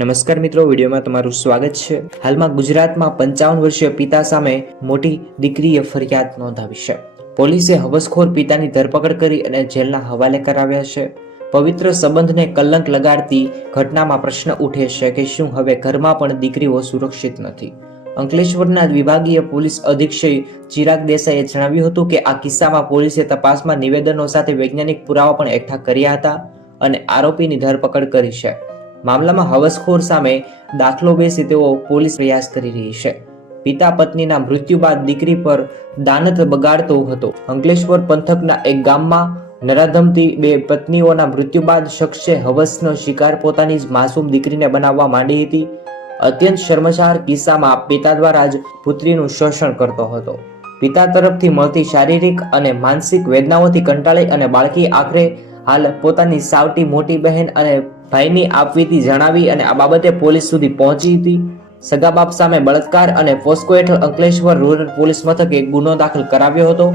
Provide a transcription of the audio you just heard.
નમસ્કાર મિત્રો, વિડીયોમાં તમારું સ્વાગત છે। હાલમાં ગુજરાતમાં 55 વર્ષીય પિતા સામે મોટી દીકરીએ ફરિયાદ નોંધાવી છે। પોલીસે હવસખોર પિતાની ધરપકડ કરી અને જેલના હવાલે કરાવ્યા છે। પવિત્ર સંબંધને કલંક લગાડતી ઘટનામાં પ્રશ્ન ઉઠે છે કે શું હવે ઘરમાં પણ દીકરીઓ સુરક્ષિત નથી। અંકલેશ્વરના વિભાગીય પોલીસ અધિક્ષક ચિરાગ દેસાઈએ જણાવ્યું હતું કે આ કિસ્સામાં પોલીસે તપાસમાં નિવેદનો સાથે વૈજ્ઞાનિક પુરાવા પણ એકઠા કર્યા હતા અને આરોપીની ધરપકડ કરી છે। મામલામાં હવસખોર સામે દાખલો બેસી તેવો પોલીસ પ્રયાસ કરી રહી છે। પિતા પત્નીના મૃત્યુ બાદ દીકરી પર દાનત બગાડતો હતો। અંકલેશ્વર પંથકના એક ગામમાં નરાધમથી બે પત્નીઓના મૃત્યુ બાદ શખ્સે હવસનો શિકાર પોતાની જ માસૂમ દીકરીને બનાવવા માંડી હતી। અત્યંત શર્મસાર કિસ્સામાં પિતા દ્વારા જ પુત્રીનું શોષણ કરતો હતો। પિતા તરફથી મળતી શારીરિક અને માનસિક વેદનાઓથી કંટાળી અને બાળકી આખરે હાલ પોતાની સાવટી મોટી બહેન અને ભાઈની આપવીતી જણાવી અને આ બાબતે પોલીસ સુધી પહોંચી હતી। સગા બાપ સામે બળાત્કાર અને પોસ્કો હેઠળ અંકલેશ્વર રૂરલ પોલીસ મથકે ગુનો દાખલ કરાવ્યો હતો।